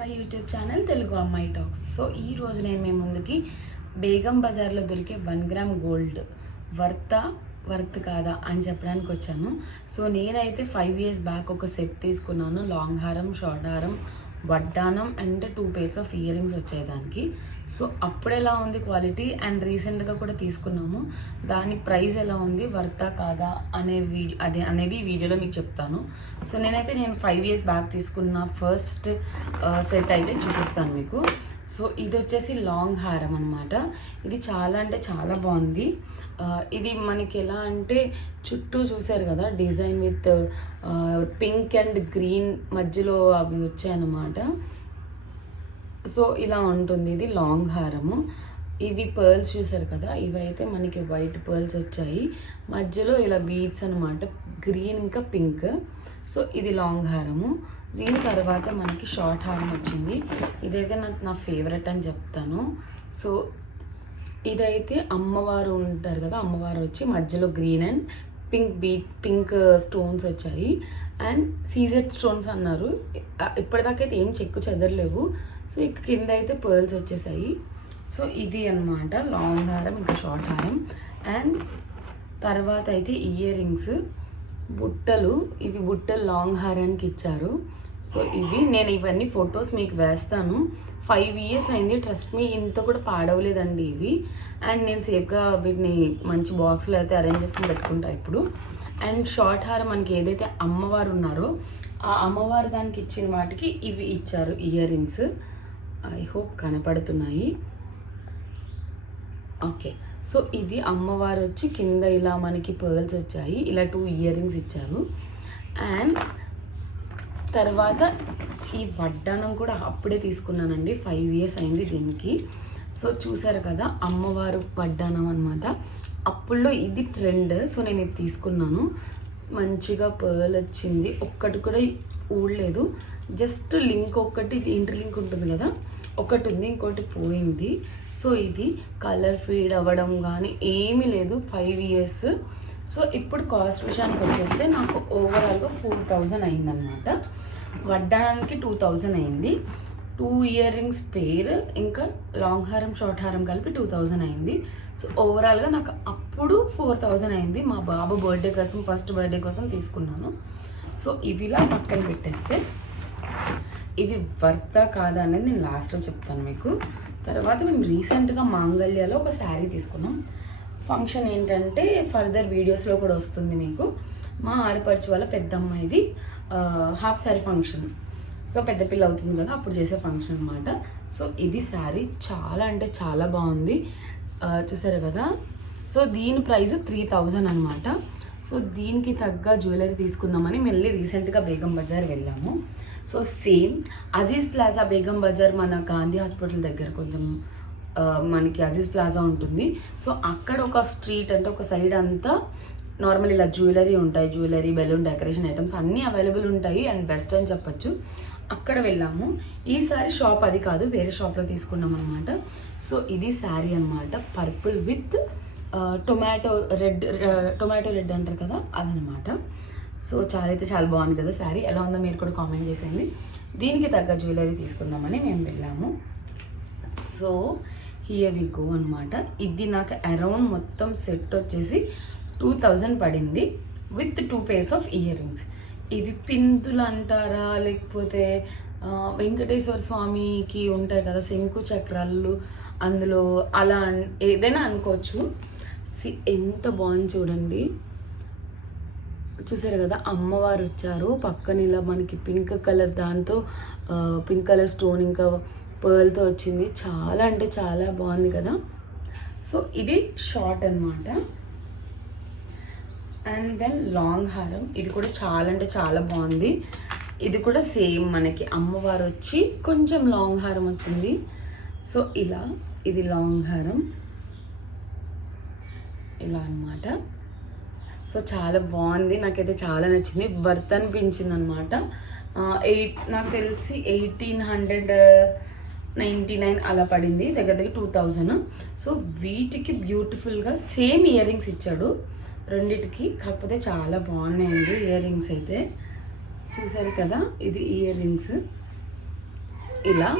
The YouTube channel Telugu అమ్మాయి talks. So ఈ రోజు నేను మీ ముందుకి బేగం బజార్లో దొరికే 1 గ్రామ్ గోల్డ్ వర్త్ కాదా అని చెప్పడానికి వచ్చాను. సో నేనైతే 5 years బ్యాక్ ఒక సెట్ తీసుకున్నాను. లాంగ్ హారం, షార్ట్ హారం, వడ్డానం and 2 pairs of ear rings వచ్చాయి దానికి. సో అప్పుడు ఎలా ఉంది క్వాలిటీ అండ్ రీసెంట్గా కూడా తీసుకున్నాము, దాని ప్రైస్ ఎలా ఉంది, వర్తా కాదా అనేది ఈ వీడియోలో మీకు చెప్తాను. సో నేను 5 years బ్యాక్ తీసుకున్న ఫస్ట్ సెట్ అయితే చూపిస్తాను మీకు. సో ఇది వచ్చేసి లాంగ్ హారం అనమాట. ఇది చాలా అంటే చాలా బాగుంది. ఇది మనకి ఎలా అంటే చుట్టూ చూసారు కదా design with pink and green మధ్యలో అవి వచ్చాయన్నమాట. సో ఇలా ఉంటుంది ఇది లాంగ్ హారము. ఇవి పర్ల్స్ చూసారు కదా, ఇవైతే మనకి వైట్ పర్ల్స్ వచ్చాయి, మధ్యలో ఇలా బీడ్స్ అనమాట, గ్రీన్ ఇంకా పింక్. సో ఇది లాంగ్ హారము. దీని తర్వాత మనకి షార్ట్ హారం వచ్చింది. ఇదైతే నా ఫేవరెట్ అని చెప్తాను. సో ఇదైతే అమ్మవారు ఉంటారు కదా, అమ్మవారు వచ్చి మధ్యలో గ్రీన్ అండ్ పింక్ స్టోన్స్ వచ్చాయి అండ్ సీజెడ్ స్టోన్స్ అన్నారు. ఇప్పటిదాకా అయితే ఏం చెక్కు చెదరలేవు. సో ఇక కింద అయితే పర్ల్స్ వచ్చేసాయి. సో ఇది అనమాట లాంగ్ హారం ఇంకా షార్ట్ హారం. అండ్ తర్వాత అయితే ఇయర్ రింగ్స్, బుట్టలు. ఇవి బుట్టలు లాంగ్ హారానికి ఇచ్చారు. సో నేను ఇవన్నీ ఫొటోస్ మీకు వేస్తాను. 5 years అయింది, ట్రస్ట్ మీ, ఇంత కూడా పాడవలేదండి ఇవి. అండ్ నేను సేఫ్గా వీటిని మంచి బాక్స్లో అయితే అరేంజ్ చేసుకుని పెట్టుకుంటా ఇప్పుడు. అండ్ షార్ట్ హారం మనకి ఏదైతే అమ్మవారు ఉన్నారో ఆ అమ్మవారు దానికి ఇచ్చిన వాటికి ఇవి ఇచ్చారు ఇయర్ రింగ్స్. ఐ హోప్ కనపడుతున్నాయి. ఓకే, సో ఇది అమ్మవారు వచ్చి కింద ఇలా మనకి పర్ల్స్ వచ్చాయి, ఇలా 2 ఇయర్ రింగ్స్ ఇచ్చారు. అండ్ తర్వాత ఈ వడ్డానం కూడా అప్పుడే తీసుకున్నానండి, 5 years అయింది దీనికి. సో చూసారు కదా అమ్మవారు వడ్డానం అనమాట. అప్పుల్లో ఇది ట్రెండ్. సో నేను ఇది తీసుకున్నాను. మంచిగా పర్ల్ వచ్చింది, ఒక్కటి కూడా ఊడలేదు. జస్ట్ లింక్ ఒకటి ఇంటర్లింక్ ఉంటుంది కదా, ఒకటి ఉంది, ఇంకోటి పోయింది. సో ఇది కలర్ ఫీడ్ అవ్వడం కానీ ఏమీ లేదు, 5 years. సో ఇప్పుడు కాస్ట్ విషయానికి వచ్చేస్తే నాకు ఓవరాల్గా 4000 అయిందనమాట. వడ్డానానికి 2000 అయింది. 2 ఇయర్ రింగ్స్ పేర్ ఇంకా లాంగ్ హారం షార్ట్ హారం కలిపి 2000 అయింది. సో ఓవరాల్గా నాకు అప్పుడు 4000 అయింది. మా బాబు బర్త్డే కోసం, ఫస్ట్ బర్త్డే కోసం తీసుకున్నాను. సో ఇవిలా పక్కన పెట్టేస్తే ఇవి వర్తా కాదా అనేది నేను లాస్ట్లో చెప్తాను మీకు. తర్వాత మేము రీసెంట్గా మాంగళ్యాలో ఒక శారీ తీసుకున్నాం. ఫంక్షన్ ఏంటంటే ఫర్దర్ వీడియోస్లో కూడా వస్తుంది మీకు. మా ఆడపడుచు వాళ్ళ పెద్ద అమ్మాయిది హాఫ్ శారీ ఫంక్షన్. సో పెద్ద పిల్ల అవుతుంది కదా, అప్పుడు చేసే ఫంక్షన్ అనమాట. సో ఇది శారీ చాలా అంటే చాలా బాగుంది, చూసారు కదా. సో దీని ప్రైస్ 3000 అనమాట. సో దీనికి తగ్గ జ్యువెలరీ తీసుకుందామని మళ్ళీ రీసెంట్గా బేగం బజార్ వెళ్ళాము. So same Aziz Plaza Begum Bazaar మన గాంధీ హాస్పిటల్ దగ్గర కొంచెం మనకి అజీజ్ ప్లాజా ఉంటుంది. సో అక్కడ ఒక స్ట్రీట్ అంటే ఒక సైడ్ అంతా నార్మల్ ఇలా జ్యువెలరీ ఉంటాయి, జ్యువెలరీ, బెలూన్, డెకరేషన్ ఐటమ్స్ అన్నీ అవైలబుల్ ఉంటాయి అండ్ బెస్ట్ అని చెప్పచ్చు. అక్కడ వెళ్ళాము. ఈసారి షాప్ అది కాదు, వేరే షాప్లో తీసుకున్నాం అనమాట. సో ఇది శారీ అనమాట, పర్పుల్ విత్ టొమాటో రెడ్ అంటారు కదా అదనమాట. సో చాలా అయితే చాలా బాగుంది కదా శారీ. ఎలా ఉందో మీరు కూడా కామెంట్ చేసేయండి. దీనికి తగ్గ జ్యువెలరీ తీసుకుందామని మేము వెళ్ళాము. సో హియర్ వి గో అనమాట. ఇది నాకు అరౌండ్ మొత్తం సెట్ వచ్చేసి 2000 పడింది with 2 pairs of ear rings. ఇవి పిందులు అంటారా లేకపోతే వెంకటేశ్వర స్వామికి ఉంటాయి కదా శంకు చక్రాలు, అందులో అలా ఏదైనా అనుకోవచ్చు. ఎంత బాగుంది చూడండి, చూసారు కదా అమ్మవారు వచ్చారు. పక్కన ఇలా మనకి పింక్ కలర్, దాంతో పింక్ కలర్ స్టోన్ ఇంకా పర్ల్తో వచ్చింది. చాలా అంటే చాలా బాగుంది కదా. సో ఇది షార్ట్ అనమాట. అండ్ దెన్ లాంగ్ హారం, ఇది కూడా చాలా అంటే చాలా బాగుంది. ఇది కూడా సేమ్ మనకి అమ్మవారు వచ్చి కొంచెం లాంగ్ హారం వచ్చింది. సో ఇలా ఇది లాంగ్ హారం ఇలా అనమాట. సో చాలా బాగుంది, నాకైతే చాలా నచ్చింది, వర్త్ అనిపించింది అనమాట. నాకు తెలిసి 1899 అలా పడింది, దగ్గర 2000. సో వీటికి బ్యూటిఫుల్గా సేమ్ ఇయర్ రింగ్స్ ఇచ్చాడు రెండిటికి, కాకపోతే చాలా బాగున్నాయండి ఇయర్ రింగ్స్ అయితే. చూసారు కదా ఇది ఇయర్ రింగ్స్. ఇలా.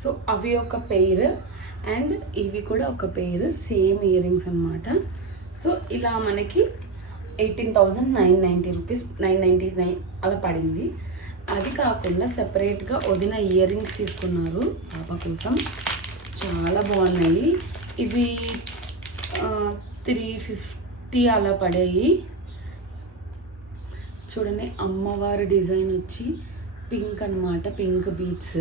సో అవి ఒక పెయిర్ అండ్ ఇవి కూడా ఒక పెయిర్, సేమ్ ఇయర్ రింగ్స్ అనమాట. సో ఇలా మనకి 18,990 రూపీస్, 999 అలా పడింది. అది కాకుండా సెపరేట్గా వదిన ఇయర్ రింగ్స్ తీసుకున్నారు పాప కోసం, చాలా బాగున్నాయి. ఇవి 350 అలా పడాయి. చూడండి, అమ్మవారి డిజైన్ వచ్చి పింక్ అనమాట, పింక్ బీట్స్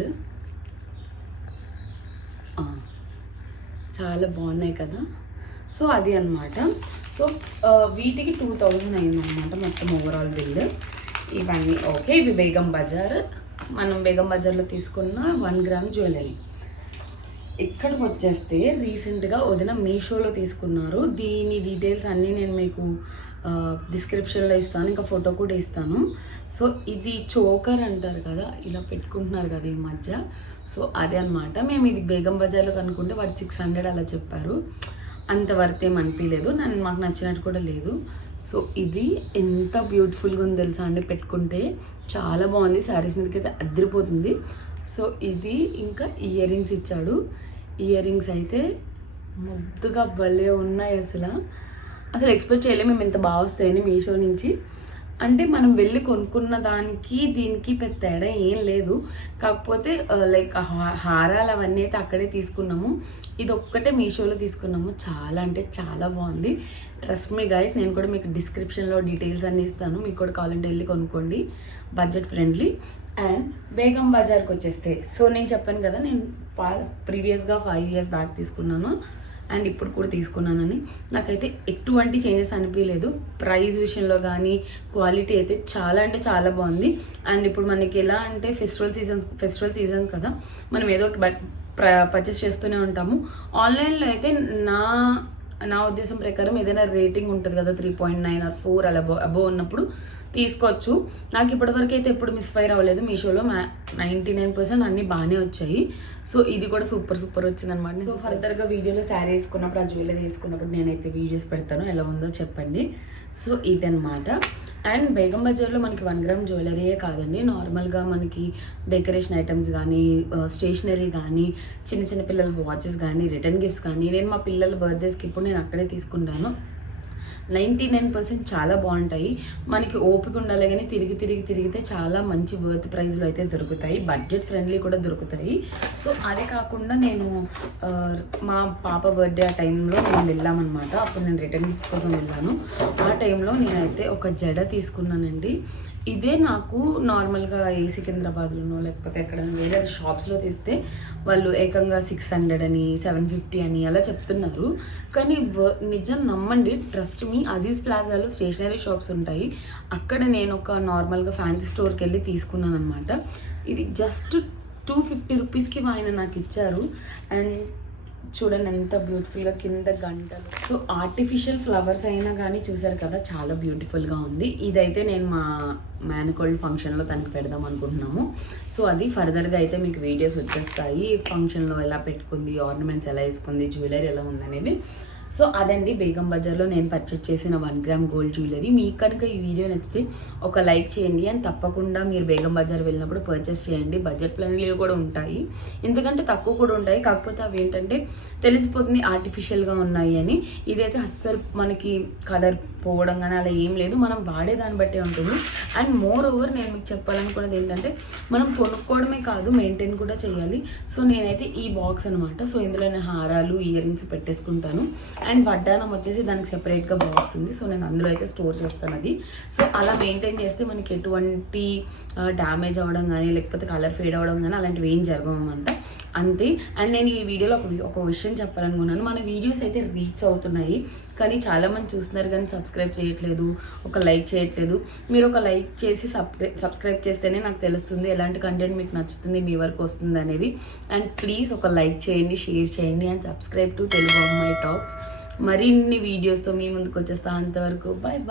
చాలా బాగున్నాయి కదా. సో అది అనమాట. సో వీటికి 2000 అయిందనమాట మొత్తం ఓవరాల్ బిల్. ఇవన్నీ ఓకే. ఇవి బేగం బజార్, మనం బేగం బజార్లో తీసుకున్న 1 గ్రామ్ జ్యువెలరీ. ఇక్కడికి వచ్చేస్తే రీసెంట్గా వదిన మీషోలో తీసుకున్నారు. దీని డీటెయిల్స్ అన్నీ నేను మీకు డిస్క్రిప్షన్లో ఇస్తాను, ఇంకా ఫోటో కూడా ఇస్తాను. సో ఇది చోకర్ అంటారు కదా, ఇలా పెట్టుకుంటున్నారు కదా ఈ మధ్య. సో అదే అనమాట. మేము ఇది బేగం బజార్లో కనుక్కుంటే వాడు 600 అలా చెప్పారు. అంత వర్త్ ఏం అనిపించలేదు, మాకు నచ్చినట్టు కూడా లేదు. సో ఇది ఎంత బ్యూటిఫుల్గా ఉంది తెలుసా అండి, పెట్టుకుంటే చాలా బాగుంది. శారీస్ మీదకి అయితే అదిరిపోతుంది. సో ఇది ఇంకా ఇయర్ రింగ్స్ ఇచ్చాడు. ఇయర్ రింగ్స్ అయితే ముద్దుగా భలే ఉన్నాయి. అసలు ఎక్స్పెక్ట్ చేయలేము మేము ఇంత బాగా వస్తాయని మీషో నుంచి. అంటే మనం వెళ్ళి కొనుక్కున్న దానికి దీనికి పెద్ద తేడా ఏం లేదు. కాకపోతే లైక్ హారాలు అవన్నీ అయితే అక్కడే తీసుకున్నాము. ఇది ఒక్కటే మీషోలో తీసుకున్నాము. చాలా అంటే చాలా బాగుంది. ట్రస్ట్ మీ గైస్, నేను కూడా మీకు డిస్క్రిప్షన్లో డీటెయిల్స్ అన్నీ ఇస్తాను. మీకు కూడా కావాలంటే వెళ్ళి కొనుక్కోండి, బడ్జెట్ ఫ్రెండ్లీ. అండ్ బేగం బజార్కి వచ్చేస్తే, సో నేను చెప్పాను కదా నేను ప్రీవియస్గా 5 years బ్యాక్ తీసుకున్నాను అండ్ ఇప్పుడు కూడా తీసుకున్నానని. నాకైతే ఎటువంటి చేంజెస్ అనిపించలేదు. ప్రైస్ విషయంలో కానీ క్వాలిటీ అయితే చాలా అంటే చాలా బాగుంది. అండ్ ఇప్పుడు మనకి ఎలా అంటే ఫెస్టివల్ సీజన్ కదా, మనం ఏదో ఒకటి పర్చేస్ చేస్తూనే ఉంటాము. ఆన్లైన్లో అయితే నా ఉద్దేశం ప్రకారం ఏదైనా రేటింగ్ ఉంటుంది కదా, 3.9 or 4 అలా అబోవ్ ఉన్నప్పుడు తీసుకోవచ్చు. నాకు ఇప్పటివరకు అయితే ఎప్పుడు మిస్ఫైర్ అవ్వలేదు. మీషోలో 99% అన్నీ బాగానే వచ్చాయి. సో ఇది కూడా సూపర్ వచ్చిందనమాట. సో ఫర్దర్గా వీడియోలో శారీ వేసుకున్నప్పుడు, ఆ జ్యువెలరీ వేసుకున్నప్పుడు నేనైతే వీడియోస్ పెడతాను, ఎలా ఉందో చెప్పండి. సో ఇదనమాట. అండ్ బేగం బజార్లో మనకి 1 గ్రామ్ జ్యువెలరీయే కాదండి, నార్మల్గా మనకి డెకరేషన్ ఐటమ్స్ కానీ, స్టేషనరీ కానీ, చిన్న పిల్లల వాచెస్ కానీ, రిటర్న్ గిఫ్ట్స్ కానీ, నేను మా పిల్లల బర్త్డేస్కి ఇప్పుడు నేను అక్కడే తీసుకుంటాను. 99% చాలా బాగుంటాయి. మనకి ఓపిక ఉండాలి కానీ తిరిగితే చాలా మంచి వర్త్ ప్రైస్లో అయితే దొరుకుతాయి, బడ్జెట్ ఫ్రెండ్లీ కూడా దొరుకుతాయి. సో అదే కాకుండా నేను మా పాప బర్త్డే ఆ టైంలో నేను వెళ్ళామన్నమాట. అప్పుడు నేను రిటర్న్ గిఫ్ట్స్ కోసం వెళ్ళాను. ఆ టైంలో నేనైతే ఒక జడ తీసుకున్నానండి. ఇదే నాకు నార్మల్గా సికింద్రాబాద్లోనో లేకపోతే ఎక్కడైనా వేరే షాప్స్లో తీస్తే వాళ్ళు ఏకంగా 600 అని 750 అని అలా చెప్తున్నారు. కానీ నిజం నమ్మండి, ట్రస్ట్ మీ, అజీజ్ ప్లాజాలో స్టేషనరీ షాప్స్ ఉంటాయి. అక్కడ నేను ఒక నార్మల్గా ఫ్యాన్సీ స్టోర్కి వెళ్ళి తీసుకున్నాను అనమాట. ఇది జస్ట్ 250 రూపీస్కి ఆయన నాకు ఇచ్చారు. అండ్ చూడండి ఎంత బ్యూటిఫుల్గా కింద గంటలు. సో ఆర్టిఫిషియల్ ఫ్లవర్స్ అయినా కానీ చూసారు కదా, చాలా బ్యూటిఫుల్గా ఉంది. ఇదైతే నేను మా మేనకోల్డ్ ఫంక్షన్లో తనకి పెడదాం అనుకుంటున్నాము. సో అది ఫర్దర్గా అయితే మీకు వీడియోస్ వచ్చేస్తాయి, ఫంక్షన్లో ఎలా పెట్టుకుంది, ఆర్నమెంట్స్ ఎలా వేసుకుంది, జ్యువెలరీ ఎలా ఉందనేది. సో అదండి బేగం బజార్లో నేను పర్చేస్ చేసిన 1 గ్రామ్ గోల్డ్ జ్యువెలరీ. మీకు కనుక ఈ వీడియో నచ్చితే ఒక లైక్ చేయండి. అండ్ తప్పకుండా మీరు బేగం బజార్ వెళ్ళినప్పుడు పర్చేస్ చేయండి. బడ్జెట్ ప్లాన్లు కూడా ఉంటాయి, ఎందుకంటే తక్కువ కూడా ఉంటాయి. కాకపోతే అవి ఏంటంటే తెలిసిపోతుంది ఆర్టిఫిషియల్గా ఉన్నాయి అని. ఇదైతే అస్సలు మనకి కలర్ పోవడం కానీ అలా ఏం లేదు, మనం వాడే దాన్ని బట్టే ఉంటుంది. అండ్ మోర్ ఓవర్ నేను మీకు చెప్పాలనుకున్నది ఏంటంటే, మనం కొనుక్కోవడమే కాదు మెయింటైన్ కూడా చేయాలి. సో నేనైతే ఈ బాక్స్ అనమాట. సో ఇందులో నేను హారాలు, ఇయర్ రింగ్స్ పెట్టేసుకుంటాను. అండ్ వడ్డానం వచ్చేసి దానికి సెపరేట్గా బాక్స్ ఉంది. సో నేను అందులో అయితే స్టోర్ చేస్తాను అది. సో అలా మెయింటైన్ చేస్తే మనకి ఎటువంటి డ్యామేజ్ అవ్వడం కానీ లేకపోతే కలర్ ఫేడ్ అవ్వడం కానీ అలాంటివి ఏం జరగవన్నమాట, అంతే. అండ్ నేను ఈ వీడియోలో ఒక విషయం చెప్పాలనుకున్నాను. మన వీడియోస్ అయితే రీచ్ అవుతున్నాయి, కానీ చాలామంది చూస్తున్నారు కానీ సబ్స్క్రైబ్ చేయట్లేదు, ఒక లైక్ చేయట్లేదు. మీరు ఒక లైక్ చేసి సబ్స్క్రైబ్ చేస్తేనే నాకు తెలుస్తుంది ఎలాంటి కంటెంట్ మీకు నచ్చుతుంది, మీ వరకు వస్తుంది అనేది. అండ్ ప్లీజ్ ఒక లైక్ చేయండి, షేర్ చేయండి అండ్ సబ్స్క్రైబ్ టు తెలుగు అమ్మాయి టాక్స్. మరిన్ని వీడియోస్తో మీ ముందుకు వచ్చేస్తా. అంతవరకు బాయ్.